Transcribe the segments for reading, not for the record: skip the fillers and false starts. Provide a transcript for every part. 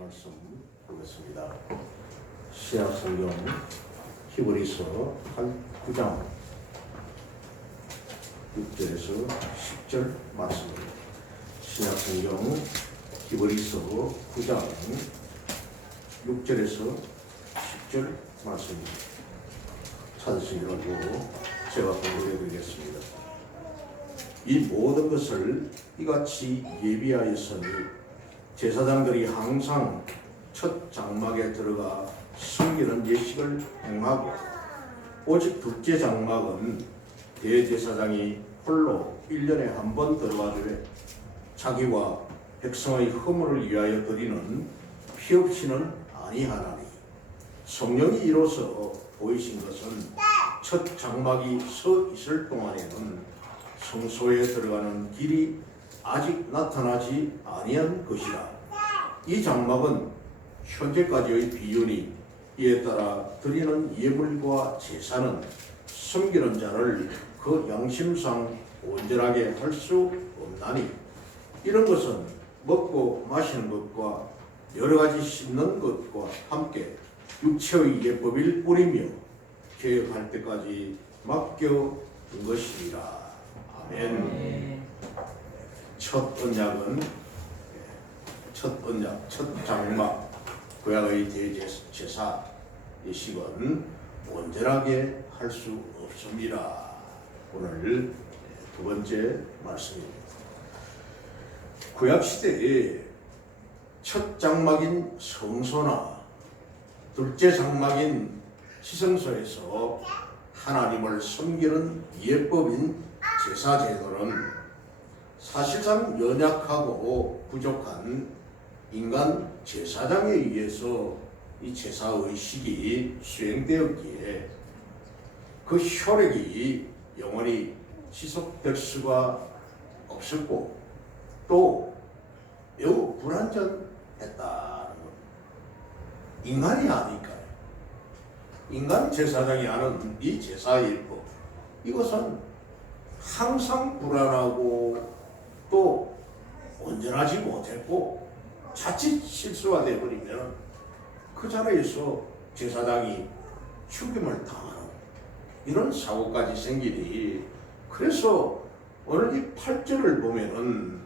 말씀 보겠습니다. 신약성경 히브리서 9장 6절에서 10절 말씀입니다. 신약성경 히브리서 9장 6절에서 10절 말씀입니다. 찾으시기 바라고 제가 공부해 드리겠습니다. 이 모든 것을 이같이 예비하였으니 제사장들이 항상 첫 장막에 들어가 숨기는 예식을 행하고 오직 둘째 장막은 대제사장이 홀로 1년에 한 번 들어가되 자기와 백성의 허물을 위하여 드리는 피 없이는 아니하나니 성령이 이로써 보이신 것은 첫 장막이 서 있을 동안에는 성소에 들어가는 길이 아직 나타나지 아니한 것이라. 이 장막은 현재까지의 비유니 이에 따라 드리는 예물과 제사는 섬기는 자를 그 양심상 온전하게 할 수 없나니 이런 것은 먹고 마시는 것과 여러 가지 씹는 것과 함께 육체의 예법일 뿐이며 개혁할 때까지 맡겨둔 것이니라. 아멘. 첫 언약, 첫 장막, 구약의 대제사 예식은 온전하게 할 수 없습니다. 오늘 두 번째 말씀입니다. 구약 시대에 첫 장막인 성소나 둘째 장막인 지성소에서 하나님을 섬기는 예법인 제사 제도는 사실상 연약하고 부족한 인간 제사장에 의해서 이 제사 의식이 수행되었기에 그 효력이 영원히 지속될 수가 없었고 또 매우 불완전했다는 것. 인간이 아니까요. 인간 제사장이 하는 이 제사일법, 이것은 항상 불안하고 또 온전하지 못했고 자칫 실수가 되어버리면 그 자리에서 제사장이 죽임을 당하는 이런 사고까지 생기니, 그래서 오늘 이 8절을 보면은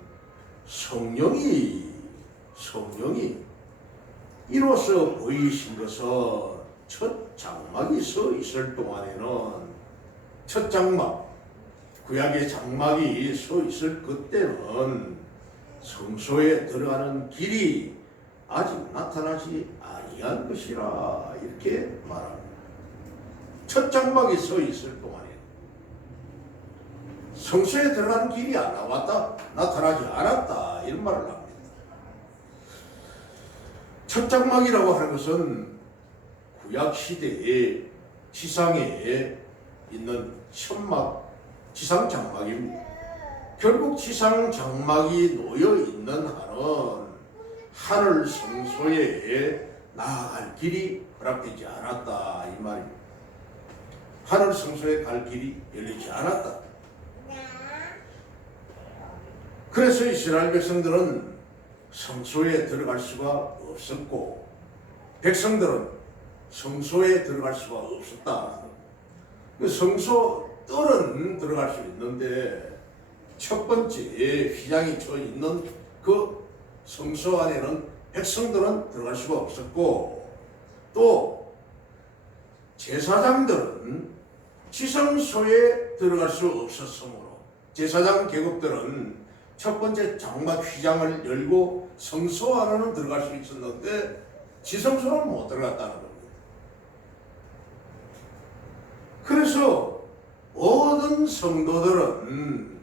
성령이 이로써 보이신 것은 첫 장막이 서 있을 동안에는 첫 장막, 구약의 장막이 서 있을 그때는 성소에 들어가는 길이 아직 나타나지 아니한 것이라 이렇게 말합니다. 첫 장막이 서 있을 동안에 성소에 들어가는 길이 안 나타나지 않았다 이런 말을 합니다. 첫 장막이라고 하는 것은 구약 시대의 지상에 있는 천막, 지상 장막입니다. 결국 지상 장막이 놓여 있는 한은 하늘 성소에 나아갈 길이 허락되지 않았다 이 말입니다. 하늘 성소에 갈 길이 열리지 않았다. 그래서 이스라엘 백성들은 성소에 들어갈 수가 없었고 백성들은 성소에 들어갈 수가 없었다. 그 성소 뜰은 들어갈 수 있는데 첫 번째 휘장이 쳐 있는 그 성소 안에는 백성들은 들어갈 수가 없었고 또 제사장들은 지성소에 들어갈 수 없었으므로 제사장 계급들은 첫 번째 장막 휘장을 열고 성소 안에는 들어갈 수 있었는데 지성소는 못 들어갔다는 겁니다. 그래서 모든 성도들은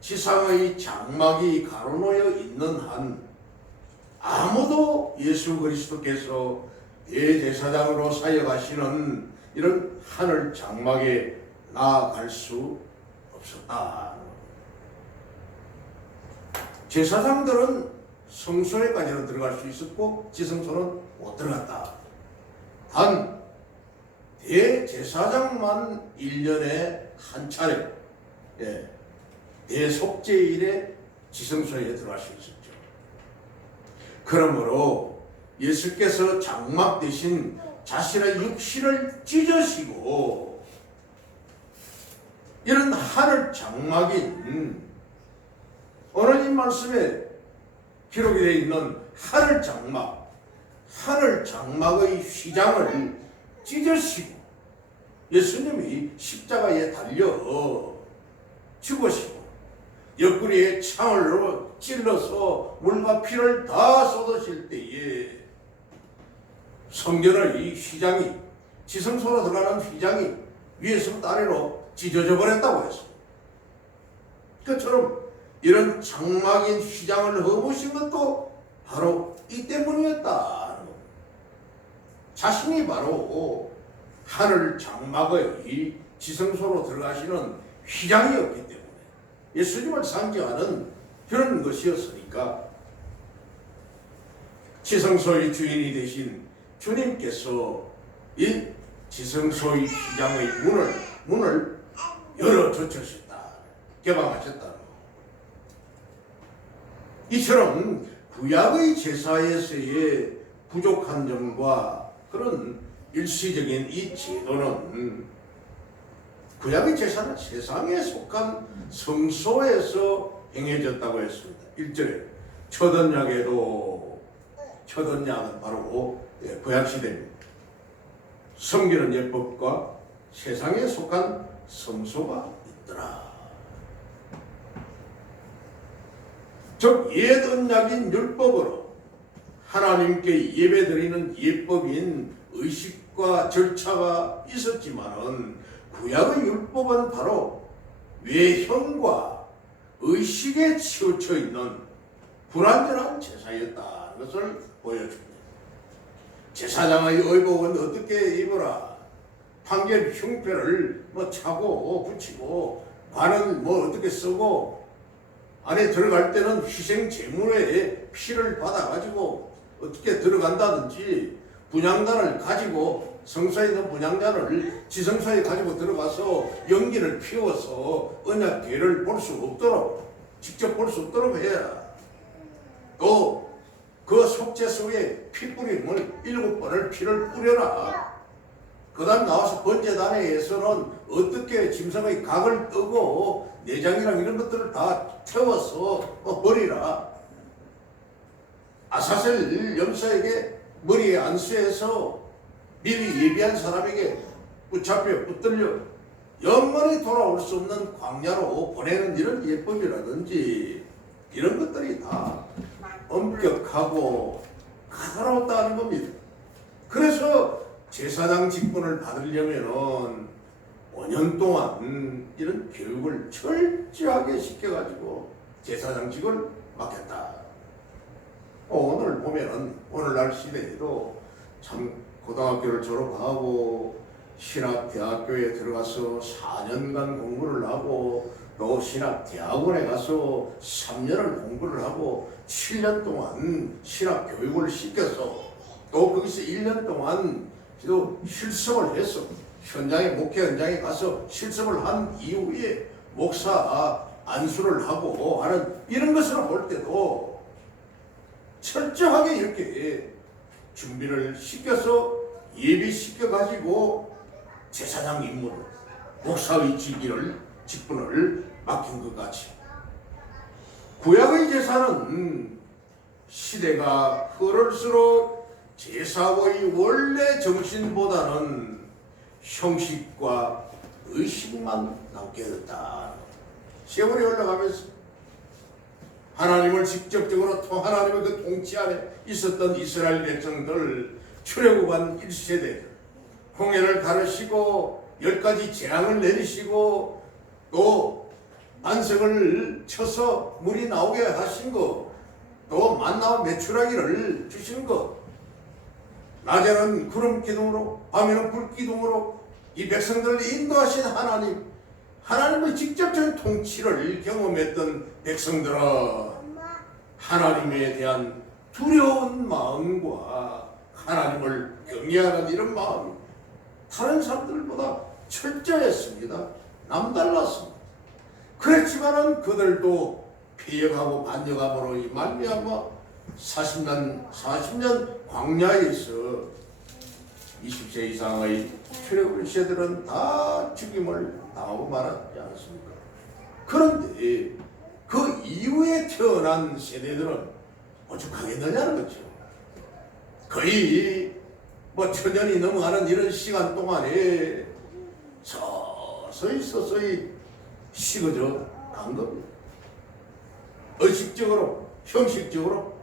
지상의 장막이 가로놓여 있는 한 아무도 예수 그리스도께서 대제사장으로 사역하시는 이런 하늘 장막에 나아갈 수 없었다. 제사장들은 성소에까지는 들어갈 수 있었고 지성소는 못 들어갔다. 단 대제사장만 1년에 한 차례 대속죄일에 지성소에 들어갈 수 있었죠. 그러므로 예수께서 장막 대신 자신의 육신을 찢으시고 이런 하늘 장막인 오늘 이 말씀에 기록이 되어 있는 하늘 장막의 휘장을 찢으시고 예수님이 십자가에 달려 죽으시고 옆구리에 창을 찔러서 물과 피를 다 쏟으실 때에 성전의 이 휘장이 지성소로 들어가는 휘장이 위에서부터 아래로 찢어져 버렸다고 했습니다. 그처럼 이런 장막인 휘장을 허무신 것도 바로 이 때문이었다. 자신이 바로 하늘 장막의 지성소로 들어가시는 휘장이었기 때문에 예수님을 상징하는 그런 것이었으니까 지성소의 주인이 되신 주님께서 이 지성소의 휘장의 문을 열어젖으셨다. 개방하셨다. 이처럼 구약의 제사에서의 부족한 점과 그런 일시적인 이 제도는 구약의 제사는 세상에 속한 성소에서 행해졌다고 했습니다. 1절에 첫 언약에도 첫 언약은 바로 구약시대입니다. 섬기는 예법과 세상에 속한 성소가 있더라. 즉 옛 언약인 율법으로 하나님께 예배드리는 예법인 의식과 절차가 있었지만은 구약의 율법은 바로 외형과 의식에 치우쳐 있는 불완전한 제사였다는 것을 보여줍니다. 제사장의 의복은 어떻게 입어라? 판결 흉패를 차고 붙이고 관은 어떻게 쓰고 안에 들어갈 때는 희생 제물의 피를 받아가지고 어떻게 들어간다든지 분향단을 가지고 성소에 있는 분향단을 지성소에 가지고 들어가서 연기를 피워서 언약궤를 볼 수 없도록 직접 볼 수 없도록 해야 또 그 속죄 속에 피 뿌림을 7번을 피를 뿌려라. 그 다음 나와서 번제단에서는 어떻게 짐승의 각을 뜨고 내장이랑 이런 것들을 다 태워서 버리라. 아사셀 염소에게 머리에 안수해서 미리 예비한 사람에게 붙잡혀 붙들려 영원히 돌아올 수 없는 광야로 보내는 이런 예법이라든지 이런 것들이 다 엄격하고 까다로웠다는 겁니다. 그래서 제사장 직분을 받으려면은 5년 동안 이런 교육을 철저하게 시켜가지고 제사장직을 맡겼다. 오늘 보면은 오늘날 시대에도 참 고등학교를 졸업하고 신학대학교에 들어가서 4년간 공부를 하고 또 신학대학원에 가서 3년을 공부를 하고 7년 동안 신학교육을 시켜서 또 거기서 1년 동안 또 실습을 해서 목회 현장에 가서 실습을 한 이후에 목사 안수를 하고 하는 이런 것을 볼 때도 철저하게 이렇게 준비를 시켜서 예비시켜가지고 제사장 임무를 목사의 직분을 맡긴 것 같이 구약의 제사는 시대가 흐를수록 제사의 원래 정신보다는 형식과 의식만 남게 됐다. 세월이 흘러가면서 하나님을 직접적으로 하나님의 그 통치 안에 있었던 이스라엘 백성들 출애굽한 1세대 홍해를 가르시고 10가지 재앙을 내리시고 또 안성을 쳐서 물이 나오게 하신 것, 또 만나와 메추라기를 주신 것, 낮에는 구름 기둥으로 밤에는 불 기둥으로 이 백성들을 인도하신 하나님의 직접적인 통치를 경험했던 백성들은 하나님에 대한 두려운 마음과 하나님을 경외하는 이런 마음이 다른 사람들보다 철저했습니다. 남달랐습니다. 그랬지만은 그들도 폐역하고 반역함으로 말미암아 40년 광야에서 20세 이상의 출애굽 세들은 다 죽임을 당하고 말았지 않습니까? 그런데 그 이후에 태어난 세대들은 오죽하겠느냐는 거죠. 거의 뭐 천년이 넘어가는 이런 시간 동안에 서서히 식어져 간 겁니다. 의식적으로, 형식적으로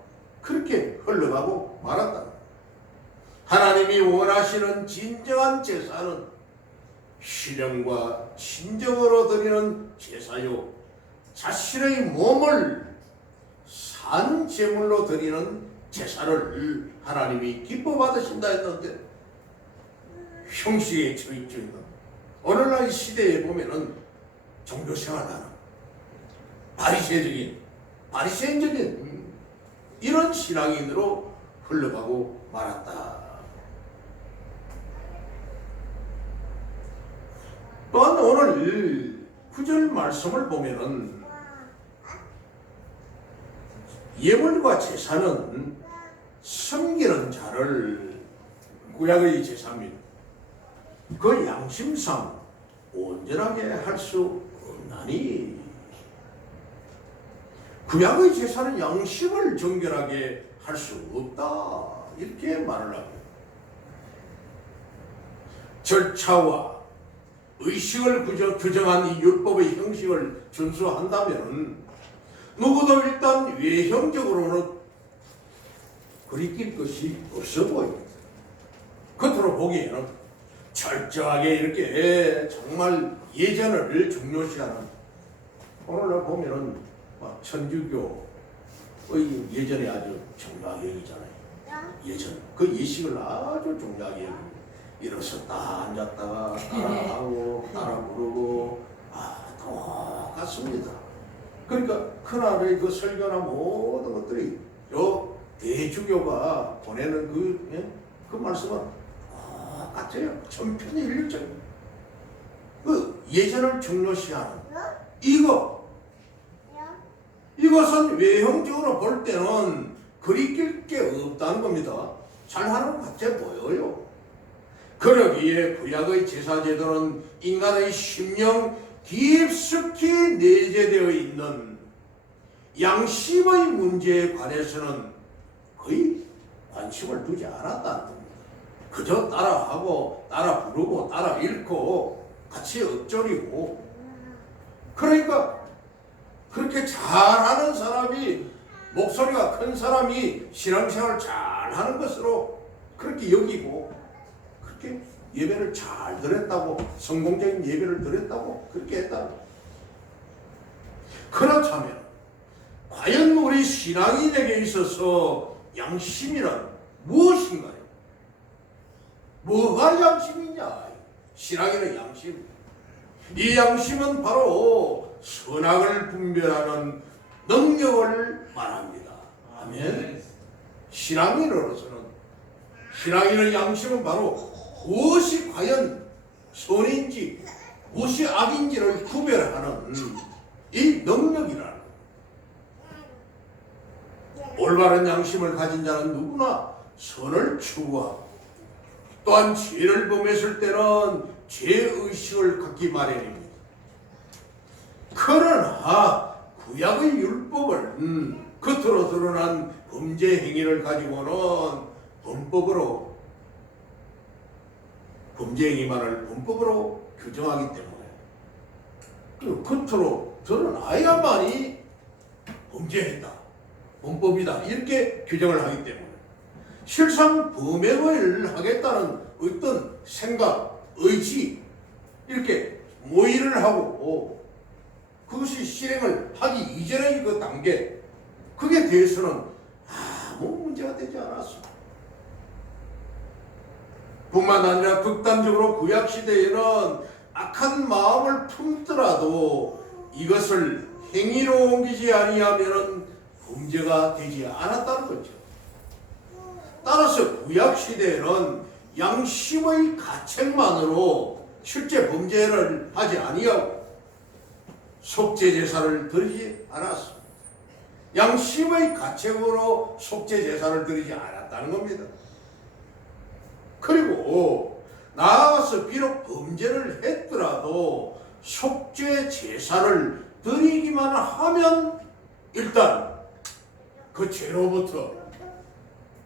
그렇게 흘러가고 말았다. 하나님이 원하시는 진정한 제사는 신령과 진정으로 드리는 제사요, 자신의 몸을 산 제물로 드리는 제사를 하나님이 기뻐 받으신다 했는데, 형식에 처해져 있는 오늘날 시대에 보면은 종교생활하는 바리새인적인 이런 신앙인으로 흘러가고 말았다. 또한 오늘 9절 말씀을 보면은 예물과 제사는 섬기는 자를, 구약의 제사입니다, 그 양심상 온전하게 할 수 없나니, 구약의 제사는 양심을 정결하게 할 수 없다, 이렇게 말을 하고, 절차와 의식을 규정한 이 율법의 형식을 준수한다면 누구도 일단 외형적으로는 그리낄 것이 없어 보입니다. 겉으로 보기에는 철저하게 이렇게 정말 예전을 중요시하는, 오늘날 보면은 천주교의 예전에 아주 중요하게 여기잖아요. 예전 그 예식을 아주 중요하게 여깁니다. 일어섰다 앉았다가 따라하고 따라 부르고 똑같습니다. 그러니까 그날의 그 설교나 모든 것들이 요 대주교가 보내는 그 말씀은 똑같아요. 천편일률적. 그 예전을 중요시하는 이것은 외형적으로 볼 때는 그리낄 게 없다는 겁니다. 잘하는 것 같아 보여요. 그러기에 구약의 제사제도는 인간의 심령 깊숙이 내재되어 있는 양심의 문제에 관해서는 거의 관심을 두지 않았다는 겁니다. 그저 따라하고 따라 부르고 따라 읽고 같이 읊조리고, 그러니까 그렇게 잘하는 사람이, 목소리가 큰 사람이 신앙생활을 잘하는 것으로 그렇게 여기고, 그렇게 예배를 잘 드렸다고, 성공적인 예배를 드렸다고 그렇게 했다. 그렇다면 과연 우리 신앙인에게 있어서 양심이란 무엇인가요? 뭐가 양심이냐? 신앙인의 양심, 이 양심은 바로 선악을 분별하는 능력을 말합니다. 아멘. 신앙인으로서는, 신앙인의 양심은 바로 무엇이 과연 선인지 무엇이 악인지를 구별하는 이 능력이라는, 올바른 양심을 가진 자는 누구나 선을 추구하고, 또한 죄를 범했을 때는 죄의식을 갖기 마련입니다. 그러나 구약의 율법을 겉으로 드러난 범죄 행위를 가지고는 범죄 행위만을 범법으로 규정하기 때문에, 겉으로 드러나야만이 범죄했다, 범법이다, 이렇게 규정을 하기 때문에 실상 범행을 하겠다는 어떤 생각, 의지, 이렇게 모의를 하고 그것이 실행을 하기 이전의 그 단계, 그게 대해서는 아무 문제가 되지 않았습니다. 뿐만 아니라 극단적으로 구약시대에는 악한 마음을 품더라도 이것을 행위로 옮기지 아니하면 범죄가 되지 않았다는 거죠. 따라서 구약시대에는 양심의 가책만으로 실제 범죄를 하지 아니하고 속죄제사를 드리지 않았습니다. 양심의 가책으로 속죄 제사를 드리지 않았다는 겁니다. 그리고 나아가서 비록 범죄를 했더라도 속죄 제사를 드리기만 하면 일단 그 죄로부터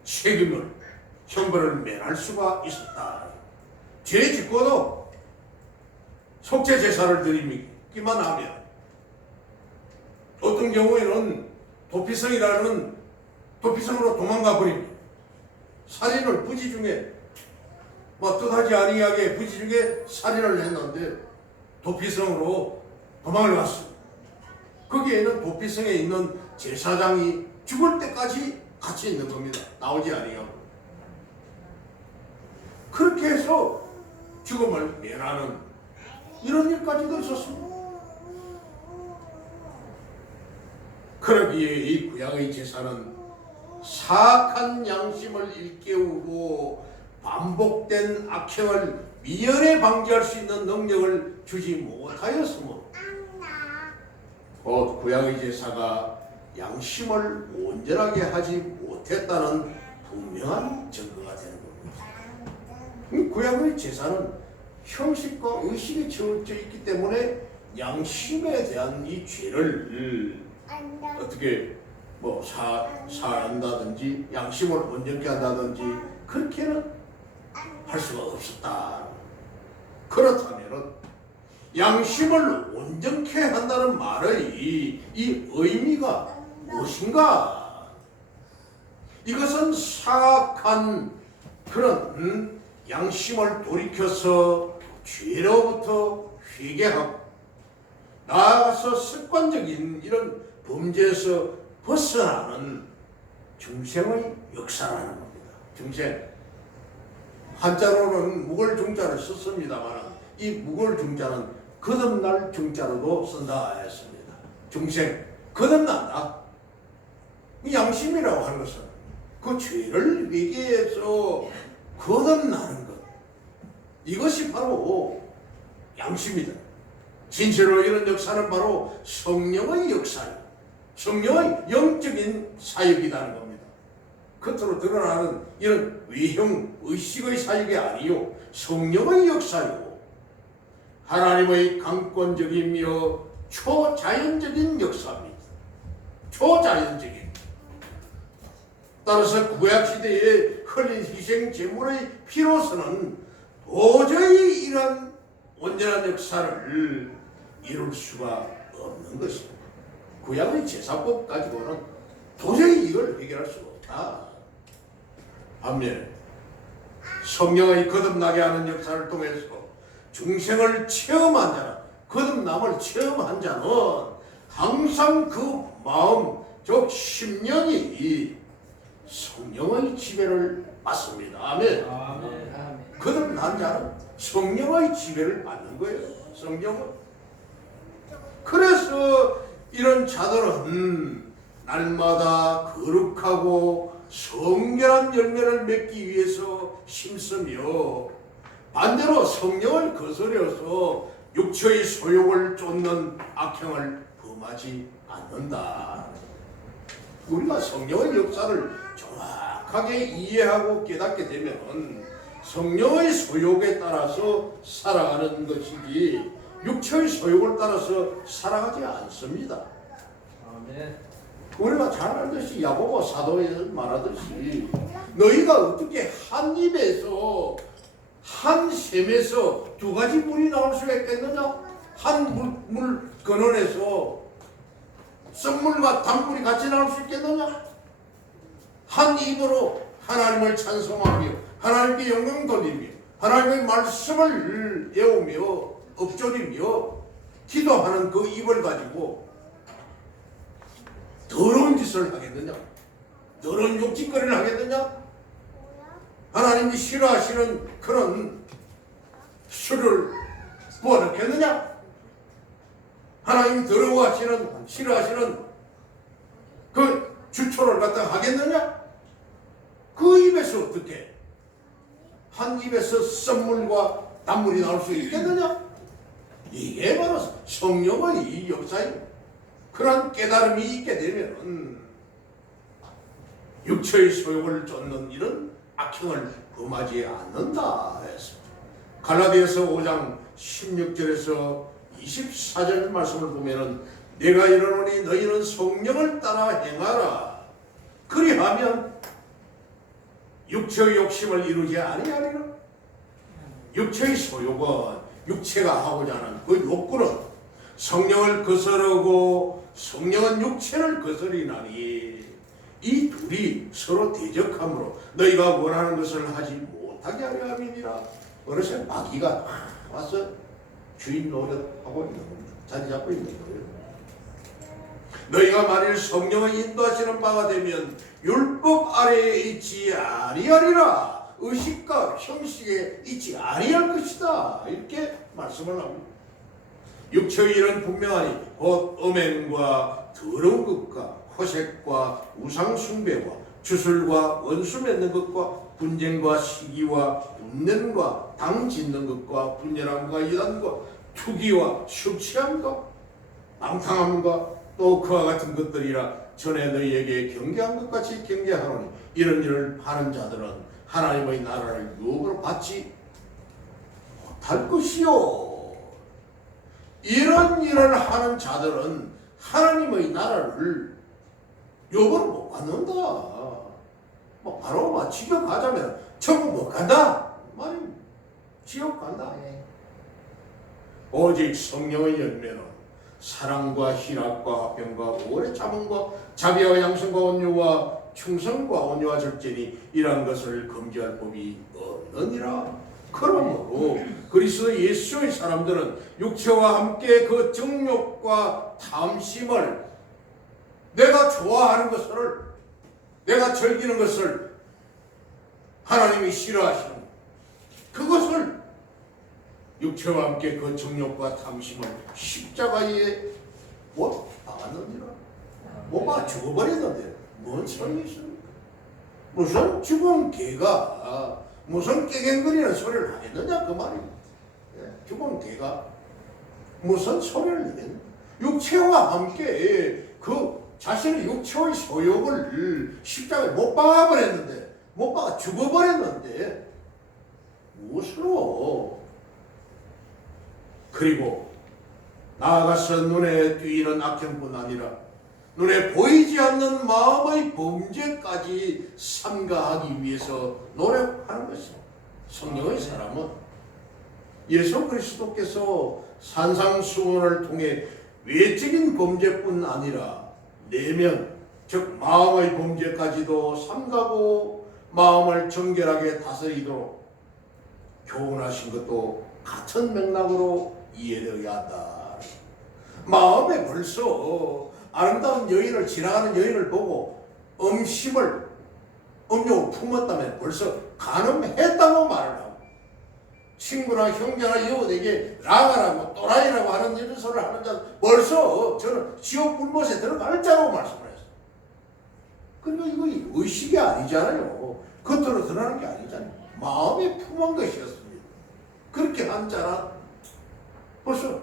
책임을, 형벌을 면할 수가 있었다. 죄 짓고도 속죄 제사를 드리기만 하면, 어떤 경우에는 도피성으로 도망가 버립니다. 살인을 부지중에 뜻하지 아니하게 부지중에 살인을 했는데 도피성으로 도망을 갔습니다. 거기에는 도피성에 있는 제사장이 죽을 때까지 같이 있는 겁니다. 나오지 아니하고. 그렇게 해서 죽음을 면하는 이런 일까지도 있었습니다. 그러기에 이 구약의 제사는 사악한 양심을 일깨우고 반복된 악행을 미연에 방지할 수 있는 능력을 주지 못하였으므로 곧 구약의 제사가 양심을 온전하게 하지 못했다는 분명한 증거가 되는 겁니다. 구약의 제사는 형식과 의식이 채워져 있기 때문에 양심에 대한 이 죄를 어떻게 사한다든지 양심을 온전케 한다든지 그렇게는 할 수가 없었다. 그렇다면 양심을 온전케 한다는 말의 이 의미가 무엇인가? 이것은 사악한 그런 양심을 돌이켜서 죄로부터 회개하고 나아가서 습관적인 이런 범죄에서 벗어나는 중생의 역사라는 겁니다. 중생. 한자로는 묵을중자를 썼습니다만 이 묵을중자는 거듭날 중자로도 쓴다 했습니다. 중생, 거듭난다. 이 양심이라고 하는 것은 그 죄를 회개해서 거듭나는 것. 이것이 바로 양심이다. 진실로 이런 역사는 바로 성령의 역사예요. 성령의 영적인 사역이라는 겁니다. 겉으로 드러나는 이런 외형, 의식의 사역이 아니요 성령의 역사요. 하나님의 강권적이며 초자연적인 역사입니다. 초자연적인. 따라서 구약시대에 흘린 희생 제물의 피로서는 도저히 이런 온전한 역사를 이룰 수가 없는 것입니다. 구약의 제사법 가지고는 도저히 이걸 해결할 수가 없다. 반면에 성령의 거듭나게 하는 역사를 통해서 중생을 체험한 자는, 거듭남을 체험한 자는 항상 그 마음, 즉 심령이 성령의 지배를 받습니다. 아멘. 거듭난 자는 성령의 지배를 받는 거예요. 성령은. 그래서 이런 자들은 날마다 거룩하고 성결한 열매를 맺기 위해서 힘쓰며 반대로 성령을 거스려서 육체의 소욕을 쫓는 악행을 범하지 않는다. 우리가 성령의 역사를 정확하게 이해하고 깨닫게 되면 성령의 소욕에 따라서 살아가는 것이지 육체의 소욕을 따라서 살아가지 않습니다. 아멘. 우리가 잘 알듯이 야고보 사도에 말하듯이 너희가 어떻게 한 입에서 한 샘에서 두 가지 물이 나올 수가 있겠느냐? 한 물 근원에서 썩물과 단물이 같이 나올 수 있겠느냐? 한 입으로 하나님을 찬송하며 하나님께 영광 돌리며 하나님의 말씀을 외우며 엎조리며 기도하는 그 입을 가지고 더러운 짓을 하겠느냐? 더러운 욕짓거리를 하겠느냐? 하나님이 싫어하시는 그런 술을 부어넣겠느냐? 하나님이 더러워하시는, 싫어하시는 그 주초를 갖다가 하겠느냐? 그 입에서 어떻게 한 입에서 썩물과 단물이 나올 수 있겠느냐? 이게 바로 성령의 이 역사입니다. 그런 깨달음이 있게 되면 육체의 소욕을 쫓는 이런 악행을 범하지 않는다 했습니다. 갈라디아서 5장 16절에서 24절 말씀을 보면은 내가 이르노니 너희는 성령을 따라 행하라. 그리하면 육체의 욕심을 이루지 아니하리라. 육체의 소욕은 육체가 하고자 하는 그 욕구는 성령을 거스르고 성령은 육체를 거스리나니 이 둘이 서로 대적함으로 너희가 원하는 것을 하지 못하게 하려 함이니라. 어느새 마귀가 와서 주인 노릇하고 있는 겁니다. 자리 잡고 있는 거예요. 너희가 만일 성령의 인도하시는 바가 되면 율법 아래에 있지 아니하리라. 의식과 형식에 있지 아니할 것이다. 이렇게 말씀을 합니다. 육체의 일은 분명하니 곧 음행과 더러운 것과 호색과 우상숭배와 주술과 원수 맺는 것과 분쟁과 시기와 분냄과 당 짓는 것과 분열함과 이단과 투기와 술취함과 방탕함과 또 그와 같은 것들이라. 전에 너희에게 경계한 것 같이 경계하노니 이런 일을 하는 자들은 하나님의 나라를 유업으로 받지 못할 것이요. 이런 일을 하는 자들은 하나님의 나라를 유업으로 못 받는다. 뭐 바로 막 지옥 가자면 천국 못 간다 말입니다. 지옥 간다. 오직 성령의 열매는 사랑과 희락과 화평과 오래 참음과 자비와 양성과 온유와 충성과 온유와 절제니 이러한 것을 금지할 법이 없느니라. 그러므로 그리스도 예수의 사람들은 육체와 함께 그 정욕과 탐심을, 내가 좋아하는 것을, 내가 즐기는 것을 하나님이 싫어하시는 그것을, 육체와 함께 그 정욕과 탐심을 십자가에 못 박았느니라. 못 박아 죽어버렸는데 뭔 소용이 있습니까? 무슨 죽은 개가 무슨 깨갱거리는 소리를 하겠느냐 그 말입니다. 죽은 개가 무슨 소리를 내겠느냐. 육체와 함께 그 자신의 육체의 소욕을 십자가에 못 박아버렸는데, 못 박아 죽어버렸는데 무엇으로. 그리고 나아가서 눈에 띄는 악행뿐 아니라 눈에 보이지 않는 마음의 범죄까지 삼가하기 위해서 노력하는 것입니다. 성령의 사람은 예수 그리스도께서 산상수훈을 통해 외적인 범죄뿐 아니라 내면, 즉 마음의 범죄까지도 삼가고 마음을 정결하게 다스리도록 교훈하신 것도 같은 맥락으로 이해되어야 한다. 마음에 벌써 아름다운 여인을, 지나가는 여인을 보고 음욕을 품었다면 벌써 간음했다고 말을 하고, 친구나 형제나 이웃에게 랑아라고 또라이라고 하는 이런 소리를 하는 자는 벌써 저는 지옥 불못에 들어갈 자라고 말씀을 했어요. 그러니까 이거 의식이 아니잖아요. 겉으로 드러나는 게 아니잖아요. 마음에 품은 것이었습니다. 그렇게 한 자는 벌써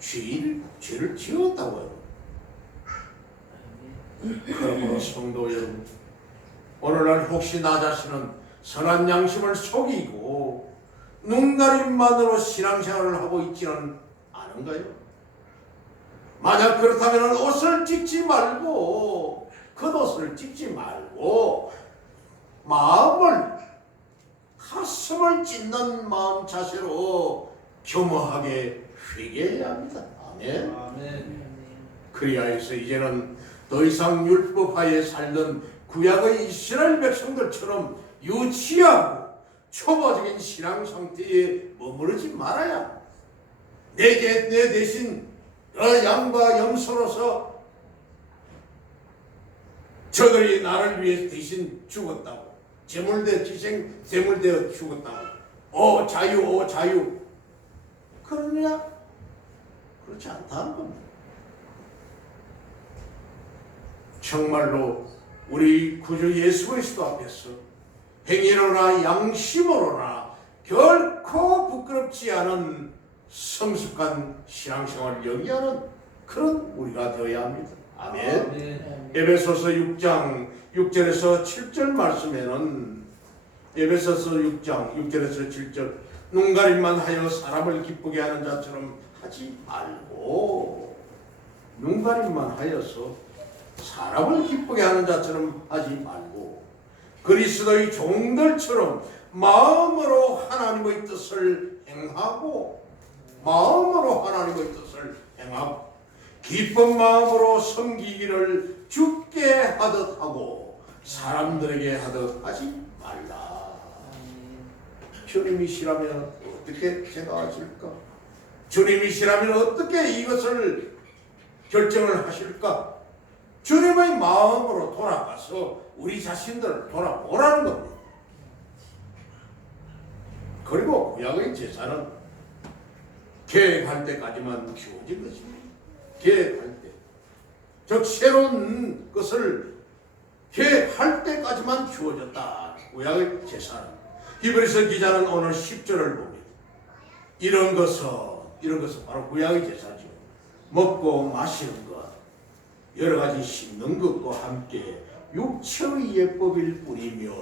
죄를 지었다고 해요. 그러므로 성도 여러분, 오늘날 혹시 나 자신은 선한 양심을 속이고 눈가림만으로 신앙생활을 하고 있지는 않은가요? 만약 그렇다면 옷을 찢지 말고, 겉옷을 찢지 말고 마음을, 가슴을 찢는 마음 자세로 겸허하게 회개해야 합니다. 아멘. 아멘. 그리하여서 이제는 더 이상 율법하에 살던 구약의 이스라엘 백성들처럼 유치하고 초보적인 신앙 상태에 머무르지 말아야, 내 대신 양과 염소로서 저들이 나를 위해 대신 죽었다고, 제물되어 죽었다고, 오 자유, 그러냐? 그렇지 않다는 겁니다. 정말로 우리 구주 예수 그리스도 앞에서 행위로나 양심으로나 결코 부끄럽지 않은 성숙한 신앙생활을 영위하는 그런 우리가 되어야 합니다. 아멘. 네. 에베소서 6장 6절에서 7절 말씀에는 에베소서 6장 6절에서 7절 눈가림만 하여 사람을 기쁘게 하는 자처럼 하지 말고 눈가림만 하여서 사람을 기쁘게 하는 자처럼 하지 말고 그리스도의 종들처럼 마음으로 하나님의 뜻을 행하고 마음으로 하나님의 뜻을 행하고 기쁜 마음으로 섬기기를 주께 하듯 하고 사람들에게 하듯 하지 말라. 주님이시라면 어떻게 생각하실까? 주님이시라면 어떻게 이것을 결정을 하실까? 주님의 마음으로 돌아가서 우리 자신들을 돌아보라는 겁니다. 그리고 구약의 제사는 계획할 때까지만 주어진 것입니다. 계획할 때. 즉 새로운 것을 계획할 때까지만 주어졌다. 구약의 제사는. 히브리서 기자는 오늘 10절을 봅니다. 이런 것은 바로 구약의 제사죠. 먹고 마시는 것, 여러 가지 씹는 것과 함께 육체의 예법일 뿐이며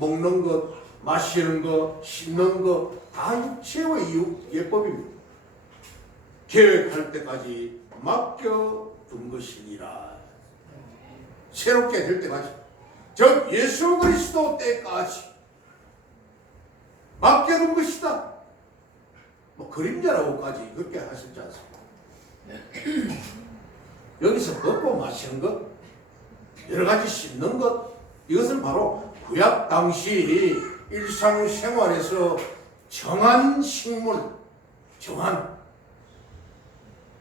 먹는 것, 마시는 것, 씹는 것 다 육체의 예법입니다. 계획할 때까지 맡겨둔 것이니라. 새롭게 될 때까지, 즉 예수 그리스도 때까지 맡겨둔 것이다. 뭐 그림자라고까지 그렇게 하셨지 않습니까? 여기서 먹고 마시는 것, 여러 가지 씹는 것, 이것은 바로 구약 당시 일상생활에서 정한 식물,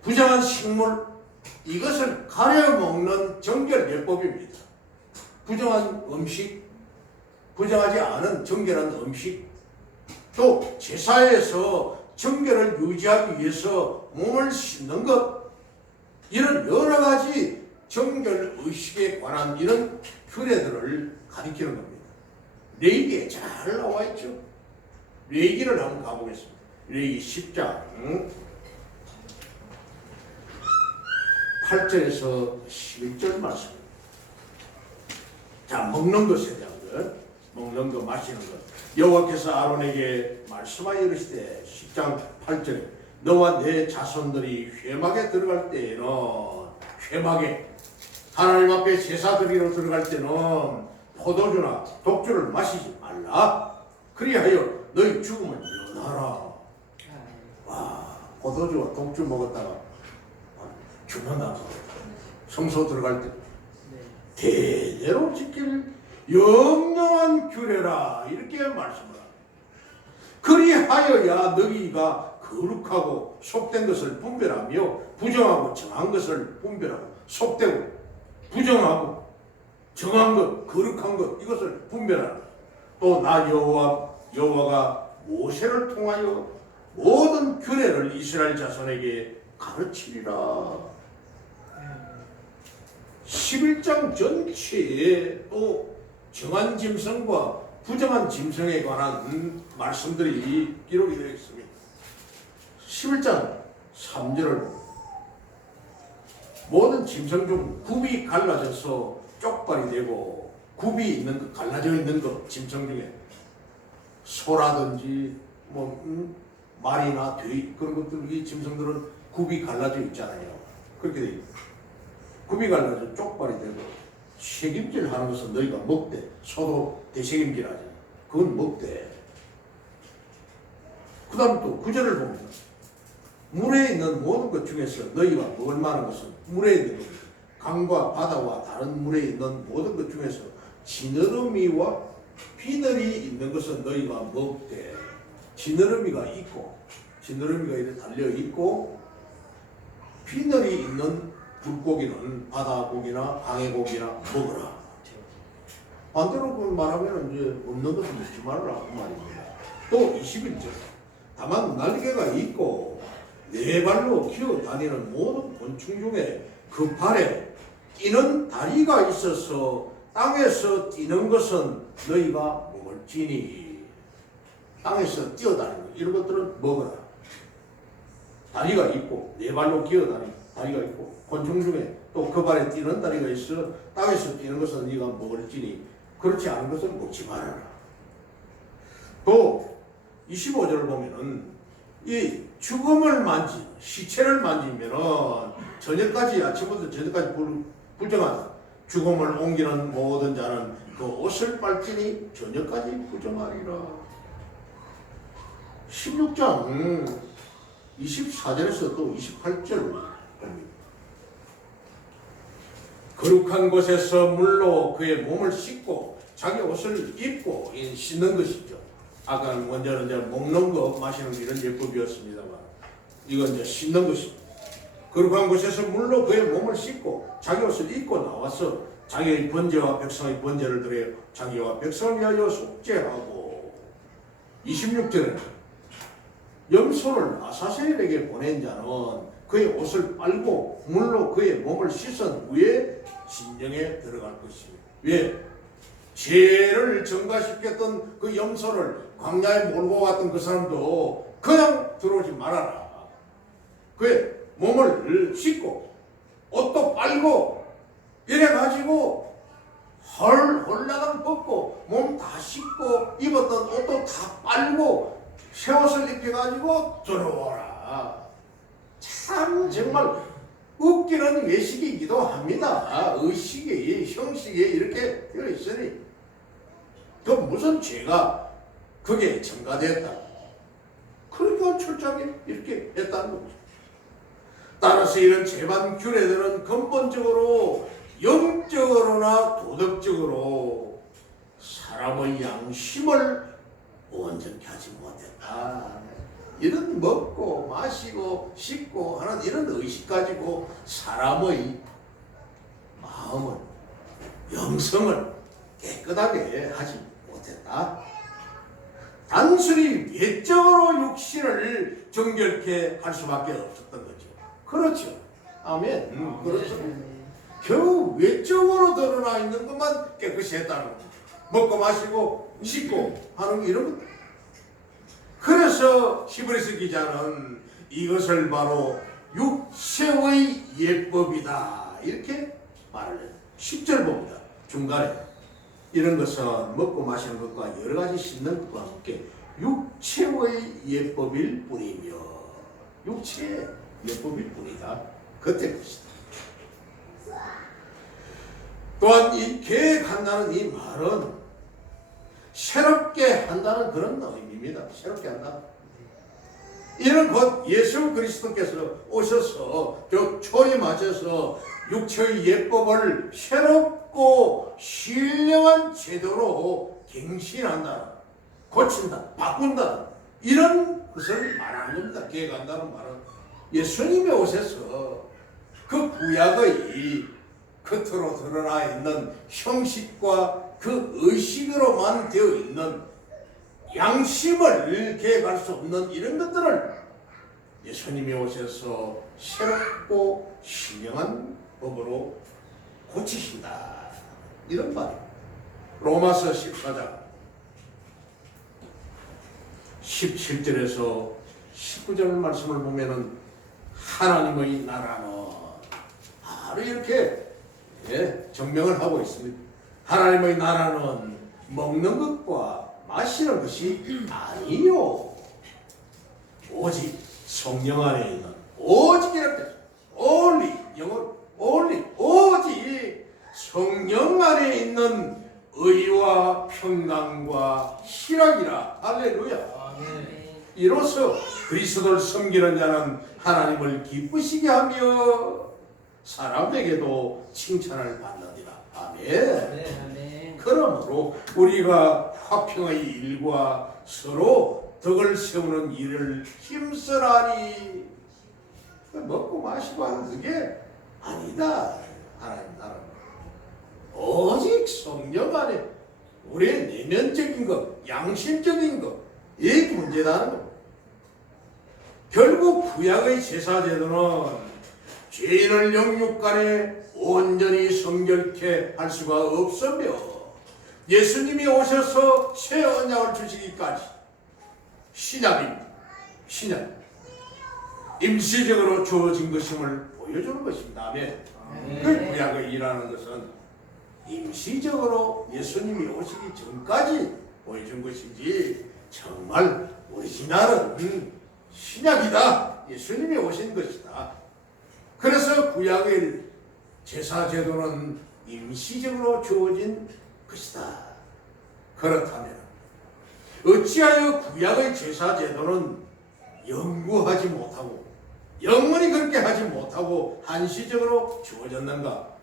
부정한 식물, 이것을 가려 먹는 정결 예법입니다. 부정한 음식, 부정하지 않은 정결한 음식, 또 제사에서 정결을 유지하기 위해서 몸을 씻는 것, 이런 여러 가지 정결 의식에 관한 이런 규례들을 가리키는 겁니다. 레위기에 잘 나와 있죠. 레위기를 한번 가보겠습니다. 레위기 10장 8절에서 11절 말씀. 자, 먹는 것에 대한 것, 먹는 것, 마시는 것. 여호와께서 아론에게 말씀하여 이르시되 10장 8절에 너와 내 자손들이 회막에 들어갈 때에는 회막에 하나님 앞에 제사 드리러 들어갈 때는 포도주나 독주를 마시지 말라. 그리하여 너희 죽음을 면하라. 와, 포도주와 독주 먹었다가 죽는다. 성소 들어갈 때 대대로 지킬 영영한 규례라 이렇게 말씀을 합니다. 그리하여야 너희가 거룩하고 속된 것을 분별하며 부정하고 정한 것을 분별하고 속되고 부정하고 정한 것, 거룩한 것 이것을 분별하라. 또 나 여호와가 모세를 통하여 모든 규례를 이스라엘 자손에게 가르치리라. 11장 전체에 또 정한 짐승과 부정한 짐승에 관한 말씀들이 기록이 되어 있습니다. 11장 3절을 보면 모든 짐승 중 굽이 갈라져서 쪽발이 되고 굽이 있는 것, 갈라져 있는 것, 짐승 중에 소라든지 말이나 돼지 그런 것들, 이 짐승들은 굽이 갈라져 있잖아요. 그렇게 돼 있고 굽이 갈라져 쪽발이 되고 책임질 하는 것은 너희가 먹되, 소도 대책임질 하잖아. 그건 먹되. 그 다음 또 구절을 보면 물에 있는 모든 것 중에서 너희가 먹을 만한 것은 물에 있는 것, 강과 바다와 다른 물에 있는 모든 것 중에서 지느러미와 비늘이 있는 것은 너희가 먹되. 지느러미가 있고, 지느러미가 이렇게 달려 있고, 비늘이 있는 물고기는 바다고기나 강해고기나 먹어라. 반대로 말하면 이제 없는 것은 먹지 말라 그 말입니다. 또 21절. 다만 날개가 있고 네 발로 기어 다니는 모든 곤충 중에 그 발에 뛰는 다리가 있어서 땅에서 뛰는 것은 너희가 먹을지니. 땅에서 뛰어다니는 이런 것들은 먹어라. 다리가 있고 네 발로 기어다니고 다리가 있고 곤충 중에 또 그 발에 뛰는 다리가 있어. 땅에서 뛰는 것은 네가 먹을지니 그렇지 않은 것은 먹지 말아라. 또 25절을 보면은 이 죽음을 만진 시체를 만지면은 저녁까지 아침부터 저녁까지 불정하다. 죽음을 옮기는 모든 자는 그 옷을 빨지니 저녁까지 부정하리라. 16장 24절에서 또 28절 거룩한 곳에서 물로 그의 몸을 씻고 자기 옷을 입고 씻는 것이죠. 아까는 먼저는 이제 먹는 거 마시는 거 이런 예법이었습니다만 이건 이제 씻는 것입니다. 거룩한 곳에서 물로 그의 몸을 씻고 자기 옷을 입고 나와서 자기의 번제와 백성의 번제를 드려 자기와 백성을 위하여 속죄하고 26절에는 염소를 아사셀에게 보낸 자는 그의 옷을 빨고 물로 그의 몸을 씻은 후에 진영에 들어갈 것입니다. 왜? 죄를 전가시켰던 그 염소를 광야에 몰고 왔던 그 사람도 그냥 들어오지 말아라. 그의 몸을 씻고 옷도 빨고 이래가지고 헐나당 벗고 몸 다 씻고 입었던 옷도 다 빨고 새 옷을 입혀가지고 들어오라. 참 정말 웃기는 외식이기도 합니다. 의식이 형식이 이렇게 되어 있으니 그 무슨 죄가 그게 전가됐다. 그러니까 철저하게 이렇게 했다는 거죠. 따라서 이런 재반 규례들은 근본적으로 영적으로나 도덕적으로 사람의 양심을 온전히 하지 못했다. 이런 먹고 마시고 씻고 하는 이런 의식 가지고 사람의 마음을 영성을 깨끗하게 하지 못했다. 단순히 외적으로 육신을 정결케 할 수밖에 없었던 거죠. 그렇죠. 아멘. 그렇죠. 겨우 외적으로 드러나 있는 것만 깨끗이 했다는 거죠. 먹고 마시고 씻고 하는 이런 것. 그래서 히브리서 기자는 이것을 바로 육체의 예법이다 이렇게 말을 해요. 10절 봅니다. 중간에 이런 것은 먹고 마시는 것과 여러 가지 씻는 것과 함께 육체의 예법일 뿐이며 육체의 예법일 뿐이다. 그때 것이다. 또한 이 계획한다는 이 말은 새롭게 한다는 그런 의미입니다. 새롭게 한다. 이는 곧 예수 그리스도께서 오셔서 저 초리 맞춰서 육체의 예법을 새롭고 신령한 제도로 갱신한다, 고친다, 바꾼다 이런 것을 말하는 겁니다. 계획한다는 말은 예수님이 오셔서 그 구약의 겉으로 드러나 있는 형식과 그 의식으로만 되어 있는 양심을 계획할 수 없는 이런 것들을 예수님이 오셔서 새롭고 신령한 법으로 고치신다. 이런 말이에요. 로마서 14장 17절에서 19절 말씀을 보면은 하나님의 나라는 바로 이렇게 정명을 하고 있습니다. 하나님의 나라는 먹는 것과 마시는 것이 아니요 오직 성령 안에 있는 오직 이렇게 only 영어 only 오직 성령 안에 있는 의와 평강과 희락이라. 할렐루야. 이로써 그리스도를 섬기는 자는 하나님을 기쁘시게 하며 사람에게도 칭찬을 받느니라. 아멘. 그러므로 우리가 화평의 일과 서로 덕을 세우는 일을 힘쓰라니. 먹고 마시고 하는 그게 아니다. 하나님 나라는 오직 성령 안에 우리의 내면적인 것, 양심적인 것, 이 문제라는 것. 결국 구약의 제사제도는 죄인을 영육간에 온전히 성결케 할 수가 없으며 예수님이 오셔서 새 언약을 주시기까지 신약입니다. 신약. 임시적으로 주어진 것임을 보여주는 것입니다. 아멘. 그 구약의 일하는 것은 임시적으로 예수님이 오시기 전까지 보여준 것이지 정말 오리지널은 신약이다. 예수님이 오신 것이다. 그래서 구약의 제사 제도는 임시적으로 주어진 것이다. 그렇다면 어찌하여 구약의 제사 제도는 영구하지 못하고 영원히 그렇게 하지 못하고 한시적으로 주어졌는가?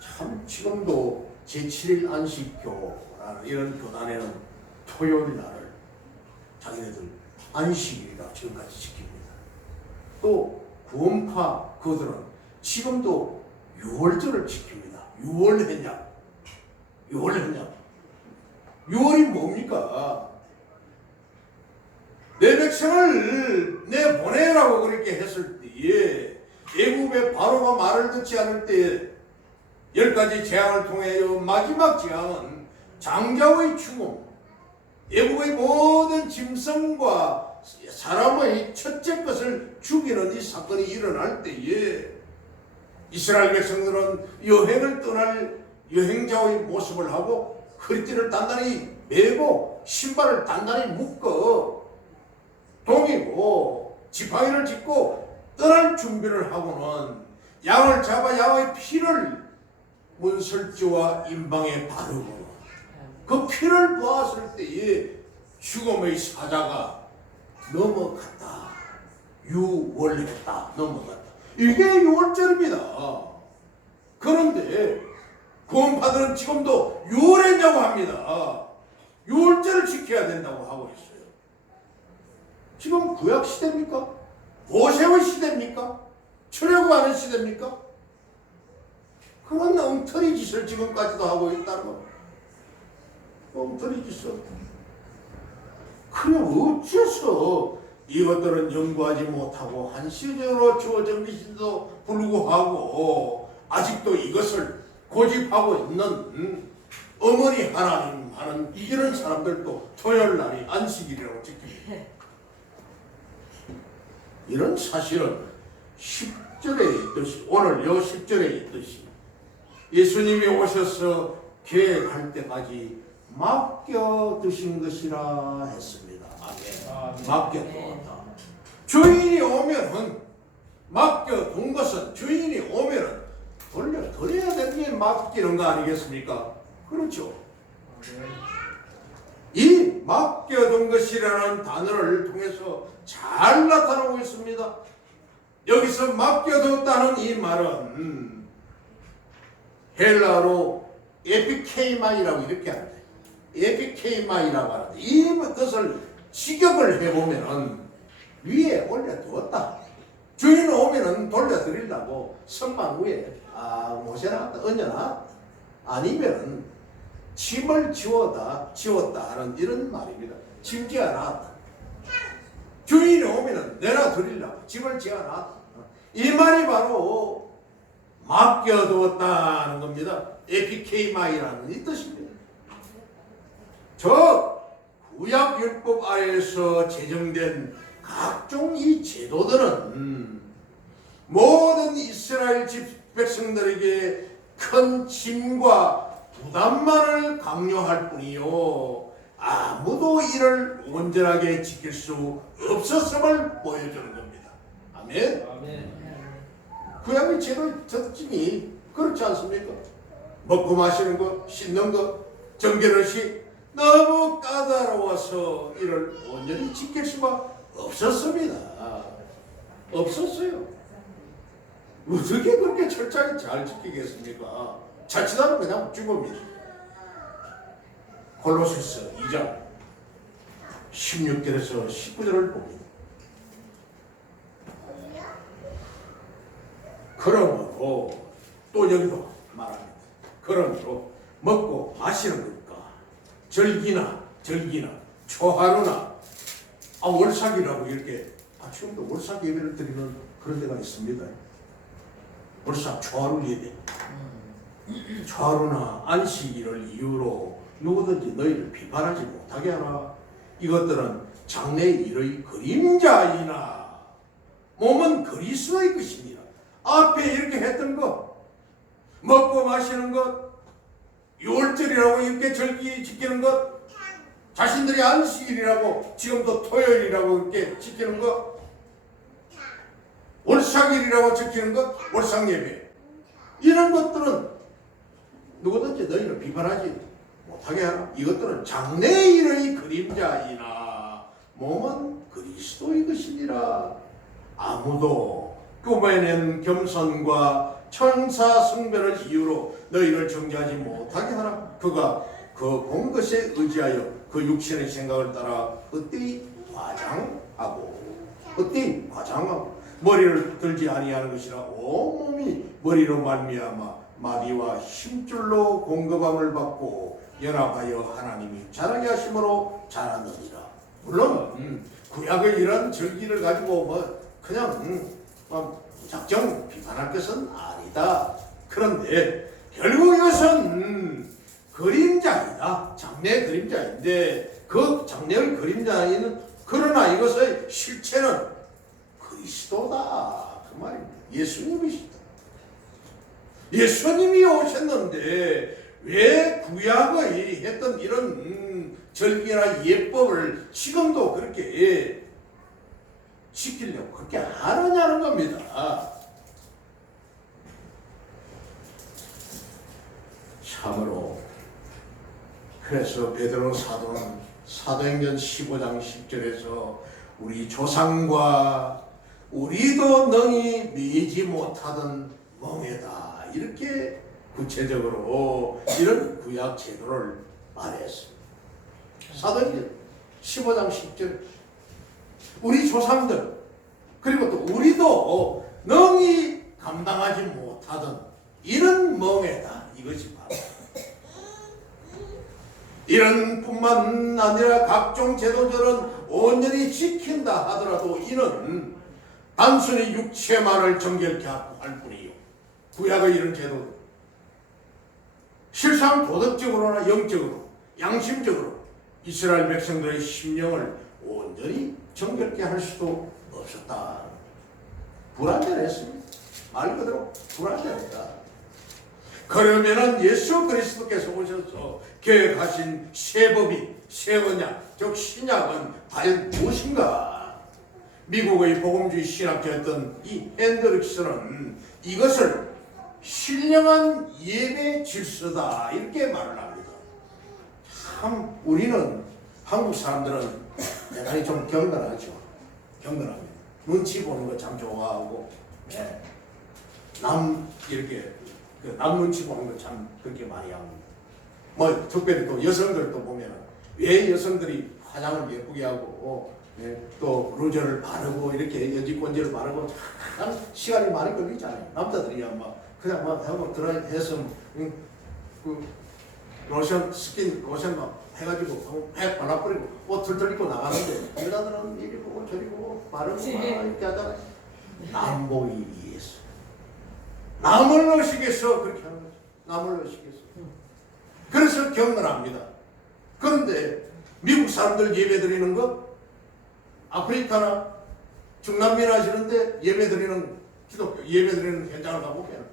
참 지금도 제7일 안식교라는 이런 교단에는 토요일 날을 자기네들 안식일이라 지금까지 지킵니다. 또 구원파 그들은 지금도 유월절을 지킵니다. 유월회냐? 유월이 뭡니까? 내 백성을 내보내라고 그렇게 했을 때에 애굽의 바로가 말을 듣지 않을 때 10가지 재앙을 통하여 마지막 재앙은 장자의 죽음, 애굽의 모든 짐승과 사람의 첫째 것을 죽이는 이 사건이 일어날 때에 이스라엘 백성들은 여행을 떠날 여행자의 모습을 하고 허리띠를 단단히 매고 신발을 단단히 묶어 동이고 지팡이를 짚고 떠날 준비를 하고는 양을 잡아 양의 피를 문설주와 임방에 바르고 그 피를 보았을 때에 죽음의 사자가 넘어갔다. 유월했다. 넘어갔다. 이게 유월절입니다. 그런데 구원파들은 지금도 유월했냐고 합니다. 유월절을 지켜야 된다고 하고 있어요. 지금 구약 시대입니까? 모세의 시대입니까? 출애굽하는 시대입니까? 그런 엉터리 짓을 지금까지도 하고 있다는 거. 엉터리 짓을. 그래 어째서 이것들은 연구하지 못하고 한시적으로 주어진 것인데도 불구하고 아직도 이것을 고집하고 있는 어머니 하나님 하는 이런 사람들도 토요일 날이 안식일이라고 지킵니다. 이런 사실은 10절에 있듯이 오늘 요 10절에 있듯이 예수님이 오셔서 계획할 때까지 맡겨두신 것이라 했습니다. 아멘. 맡겨두었다. 주인이 오면은 맡겨둔 것은 주인이 오면은 돌려드려야 되는 게 맡기는 거 아니겠습니까? 그렇죠. 이 맡겨둔 것이라는 단어를 통해서 잘 나타나고 있습니다. 여기서 맡겨뒀다는 이 말은 헬라어로 에피케이마이라고 이렇게 합니다. 에피케이마이라고 하는데 이것을 직역을 해보면은 위에 올려두었다. 주인 오면은 돌려드리려고 선반 위에 모셔놨다, 얹어놨다. 아니면은 짐을 지웠다 하는 이런 말입니다. 짐지어놨다. 주인이 오면은 내놔드리려고 짐을 지어놨다. 이 말이 바로 맡겨두었다는 겁니다. 에피케이마이라는 이 뜻입니다. 저 구약 율법 아래에서 제정된 각종 이 제도들은 모든 이스라엘 집 백성들에게 큰 짐과 부담만을 강요할 뿐이요 아무도 이를 온전하게 지킬 수 없었음을 보여주는 겁니다. 아멘. 구약의 제도 특징이 그렇지 않습니까? 먹고 마시는 거, 씻는 거, 정결의식 너무 까다로워서 이를 온전히 지킬 수가 없었습니다. 없었어요. 어떻게 그렇게 철저하게 잘 지키겠습니까? 자칫하면 그냥 죽음이죠. 골로새서 2장 16절에서 19절을 봅니다. 그러므로 또 여기도 말합니다. 그러므로 먹고 마시는 것과 절기나 초하루나 월삭이라고 이렇게 지금도 월삭 예배를 드리는 그런 데가 있습니다. 월삭 초하루 예배. 초하루나 안식일을 이유로 누구든지 너희를 비판하지 못하게 하라. 이것들은 장래 일의 그림자이나 몸은 그리스도의 것이니라. 앞에 이렇게 했던 거, 먹고 마시는 것, 유월절이라고 이렇게 절기 지키는 것, 자신들이 안식일이라고 지금도 토요일이라고 이렇게 지키는 것, 월삭일이라고 지키는 것, 월삭예배, 이런 것들은 누구든지 너희를 비판하지 못하게 하라. 이것들은 장래일의 그림자이나 몸은 그리스도의 것이니라. 아무도 꾸며낸 겸손과 천사 숭배를 이유로 너희를 정죄하지 못하게 하라. 그가 그 본 것에 의지하여 그 육신의 생각을 따라 어때이 과장하고 머리를 들지 아니하는 것이라. 온몸이 머리로 말미암아 마디와 힘줄로 공급함을 받고 연합하여 하나님이 자라게 하심으로 자라느니라. 물론 구약의 이런 절기를 가지고 그냥 작정 비판할 것은 아니다. 그런데 결국 이것은 그림자이다. 장래의 그림자인데 그 장래의 그림자에는 그러나 이것의 실체는 그리스도다. 그 말입니다. 예수님이시다. 예수님이 오셨는데 왜 구약의 했던 이런 절기나 예법을 지금도 그렇게 지키려고 그렇게 하느냐는 겁니다. 참으로 그래서 베드로 사도는 사도행전 15장 10절에서 우리 조상과 우리도 능히 미지 못하던 멍에다, 이렇게 구체적으로 이런 구약 제도를 말했습니다. 사도행전 15장 10절, 우리 조상들 그리고 또 우리도 능히 감당하지 못하던 이런 멍에다, 이것이 바로 이런 뿐만 아니라 각종 제도들은 온전히 지킨다 하더라도 이는 단순히 육체만을 정결케 할 뿐이요, 구약의 이런 제도들 실상 도덕적으로나 영적으로 양심적으로 이스라엘 백성들의 심령을 온전히 정결케 할 수도 없었다. 불완전했습니다. 말 그대로 불완전했다. 그러면은 예수 그리스도께서 오셔서 계획하신 새 법이, 새 언약, 즉 신약은 과연 무엇인가? 미국의 복음주의 신학자였던 이 핸드릭스는 이것을 신령한 예배 질서다, 이렇게 말을 합니다. 참 우리는 한국 사람들은 대단히 좀 경건하죠. 경건합니다. 눈치 보는 거 참 좋아하고, 네. 남 이렇게 남 눈치 보는 거 참 그렇게 많이 합니다. 특별히 또 여성들도 보면 왜 여성들이 화장을 예쁘게 하고 또 루저를 바르고 이렇게 여지권지를 바르고 참 시간이 많이 걸리잖아요. 남자들이야 그냥 하고 드라이해서 그 로션, 스킨 로션 해가지고 팩 발라버리고 옷 들들 입고 나가는데 여자들은 이리 보고 저리 보고 바르고 이렇게 하다가 남 보기 위해서, 남을 의식해서 그렇게 하는 거죠. 남을 의식해서. 그래서 경건합니다. 그런데 미국 사람들 예배 드리는 거, 아프리카나 중남미나 하시는데 예배 드리는 기독교 예배 드리는 현장을 가보면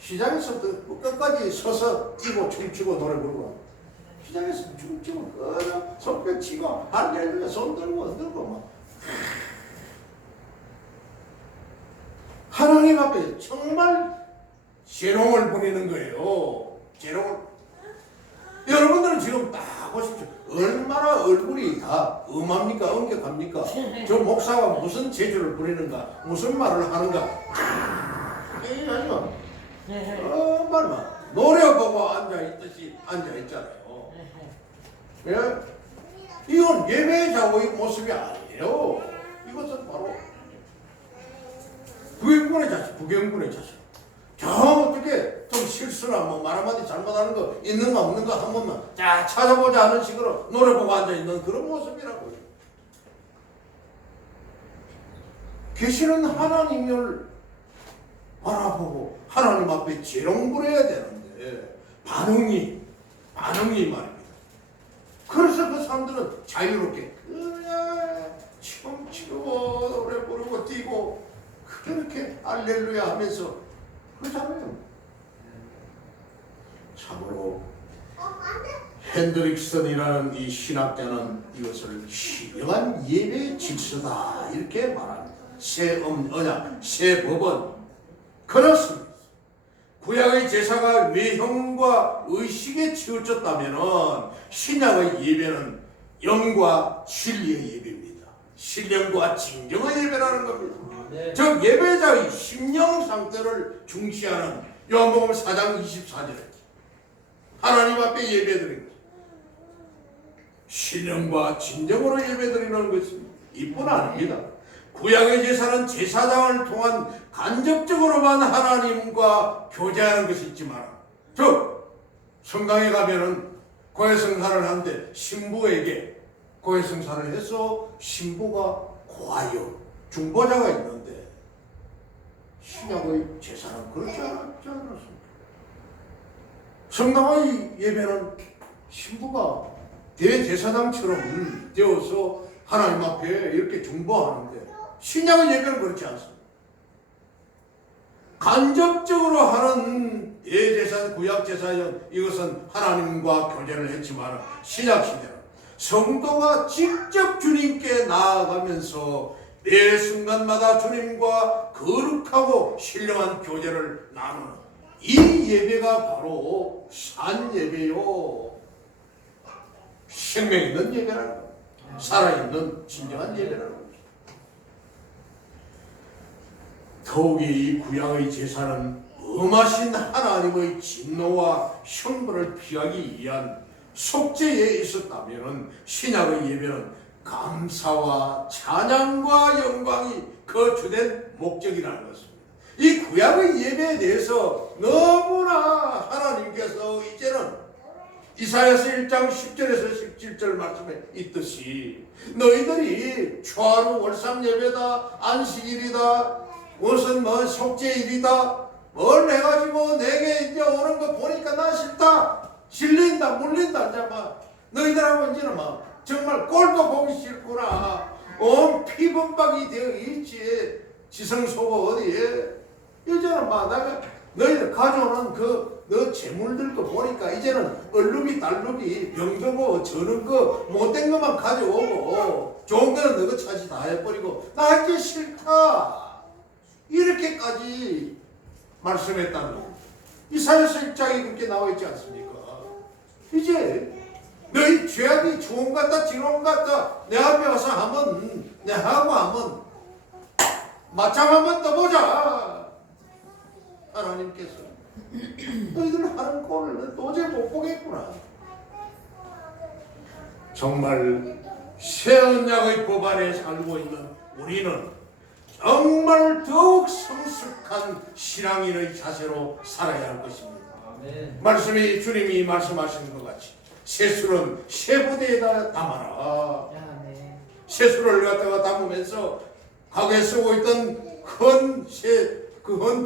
시장에서부터 끝까지 서서 뛰고 춤추고 노래 부르고, 시장에서 춤추고 손뼉 치고 발견 손 들고 막 하나님 앞에 정말 재롱을 부리는 거예요. 재롱을. 여러분들은 지금 딱 보십시오. 얼마나 얼굴이 다 음합니까? 엄격합니까? 저 목사가 무슨 재주를 부리는가? 무슨 말을 하는가? 이게 아니고 정말 노래 보고 앉아있듯이 앉아있잖아요. 예? 이건 예배자의 모습이 아니에요. 이것은 바로 부경군의 자식. 저 어떻게 좀 실수나 말 한마디 잘못하는 거 있는가 없는가 한 번만 자 찾아보자 하는 식으로 노래 보고 앉아있는 그런 모습이라고요. 계시는 하나님을 바라보고 하나님 앞에 재롱 부려야 되는데 반응이 말입니다. 그래서 그 사람들은 자유롭게 그냥 춤추고 노래 부르고 뛰고 그렇게 할렐루야 하면서 그러잖아요. 참으로 핸드릭슨이라는 이 신학자는 이것을 신령한 예배의 질서다 이렇게 말합니다. 새 언약, 새 법은 그렇습니다. 구약의 제사가 외형과 의식에 치우쳤다면 신약의 예배는 영과 진리의 예배입니다. 신령과 진정의 예배라는 겁니다. 네. 즉 예배자의 심령 상태를 중시하는 요한복음 4장 24절에 하나님 앞에 예배드리는 것, 신령과 진정으로 예배드리는 것입니다. 이뿐 아닙니다. 구약의 제사는 제사장을 통한 간접적으로만 하나님과 교제하는 것이 있지만, 즉 성당에 가면은 고해성사를 하는데 신부에게 고해성사를 해서 신부가 고하여 중보자가 있는데 신약의 제사는 그렇지 않았습니다. 성당의 예배는 신부가 대제사장처럼 되어서 하나님 앞에 이렇게 중보하는데 신약의 예배는 그렇지 않습니다. 간접적으로 하는 대제사, 구약제사는 이것은 하나님과 교제를 했지만 신약시대는 성도가 직접 주님께 나아가면서 매 순간마다 주님과 거룩하고 신령한 교제를 나누는 이 예배가 바로 산 예배요, 생명 있는 예배라는 겁니다. 살아있는 진정한 예배라는 겁니다. 더욱이 이 구약의 제사는 엄하신 하나님의 진노와 형벌을 피하기 위한 속죄에 있었다면 신약의 예배는 감사와 찬양과 영광이 그 주된 목적이라는 것입니다. 이 구약의 예배에 대해서 너무나 하나님께서 이제는 이사야서 1장 10절에서 17절 말씀에 있듯이 너희들이 초하루 월삼 예배다, 안식일이다, 무슨 속죄일이다, 뭘 해가지고 내게 이제 오는 거 보니까 나 싫다, 질린다, 물린다, 이제 막 너희들하고 이제는 막 정말 꼴도 보기 싫구나, 온 피범벅이 되어 있지, 지성소가 어디에, 이제는 막 내가 너희들 가져오는 너 재물들도 보니까 이제는 얼룩이 달룩이 병들고 저는 거 못된 것만 가져오고 좋은 거는 너가 차지 다 해버리고 나 이제 싫다, 이렇게까지 말씀했다는 거예요. 이사야서 1장에 그렇게 나와 있지 않습니까? 이제 너희 죄악이 좋은 것 같다, 지로운 것 같다, 내 앞에 와서 한번 내하고 한번 맞짱 한번 떠보자. 하나님께서 너희들 하는 꼴을 도저히 못 보겠구나. 정말 새 언약의 법안에 살고 있는 우리는 정말 더욱 성숙한 신앙인의 자세로 살아야 할 것입니다. 아멘. 말씀이 주님이 말씀하시는 것 같이 세술은 쇠부대에다 담아라. 아멘. 세술을 갖다가 담으면서 가게 쓰고 있던 헌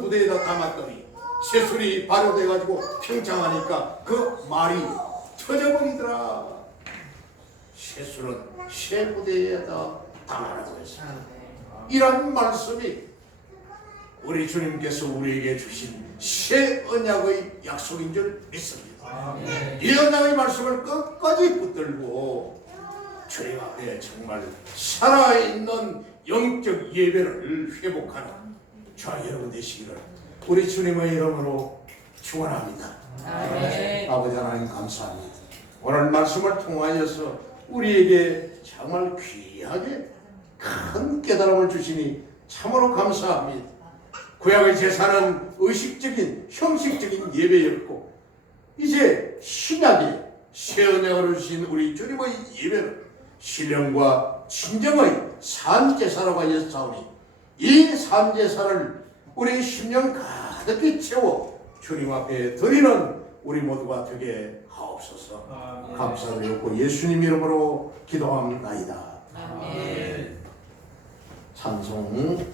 부대에다 담았더니 세술이 발효돼가지고 평창하니까 그 말이 터져버리더라. 세술은 쇠부대에다 담아라고 했습니다. 이런 말씀이 우리 주님께서 우리에게 주신 새 언약의 약속인 줄 믿습니다. 이 언약의 말씀을 끝까지 붙들고 주님 앞에 정말 살아있는 영적 예배를 회복하는 저와 여러분 되시기를 우리 주님의 이름으로 축원합니다. 아버지 하나님 감사합니다. 오늘 말씀을 통하여서 우리에게 정말 귀하게 큰 깨달음을 주시니 참으로 감사합니다. 구약의 제사는 의식적인 형식적인 예배였고 이제 신약의 새 언약으로 주신 우리 주님의 예배는 신령과 진정의 산제사로 하였사오니 이 산제사를 우리 심령 가득히 채워 주님 앞에 드리는 우리 모두가 되게 하옵소서. 감사드리고 예수님 이름으로 기도합나이다. 아멘. 찬송